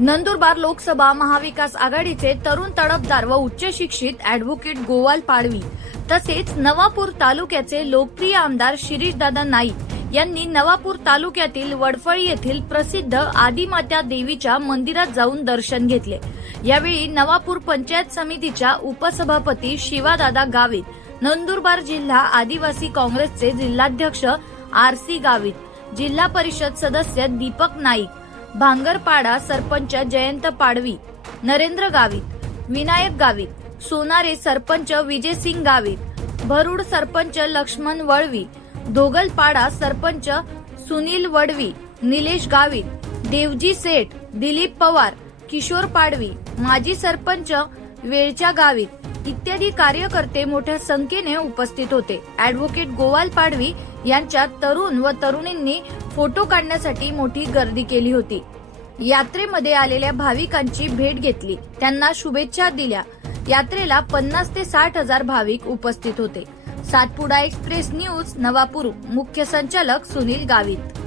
नंदुरबार लोकसभा महाविकास आघाडीचे तरुण तडफदार व उच्च शिक्षित अॅडव्होकेट गोवाल पाडवी तसेच नवापूर तालुक्याचे लोकप्रिय आमदार शिरीषदादा नाईक यांनी नवापूर तालुक्यातील वडफळी येथील प्रसिद्ध आदिमात्या देवीच्या मंदिरात जाऊन दर्शन घेतले. यावेळी नवापूर पंचायत समितीच्या उपसभापती शिवादादा गावित नंदुरबार जिल्हा आदिवासी काँग्रेसचे जिल्हाध्यक्ष आर सी गावित जिल्हा परिषद सदस्य दीपक नाईक भांगरपाडा सरपंच जयंत पाडवी नरेंद्र गावित विनायक गावित सोनारे सरपंच विजयसिंग गावित भरुड सरपंच लक्ष्मण वळवी धोगलपाडा सरपंच सुनील वडवी निलेश गावित देवजी सेठ दिलीप पवार किशोर पाडवी माजी सरपंच वेळच्या गावित इत्यादी कार्यकर्ते मोठ्या संख्येने उपस्थित होते. ऍडव्होकेट गोवाल पाडवी यांच्या तरुण व तरुणींनी फोटो काढण्यासाठी मोठी गर्दी केली होती. यात्रेमध्ये आलेल्या भाविकांची भेट घेतली. त्यांना शुभेच्छा दिल्या. यात्रेला पन्नास ते साठ हजार भाविक उपस्थित होते. Satpuda express news Navapur. मुख्य संचालक सुनील गावित.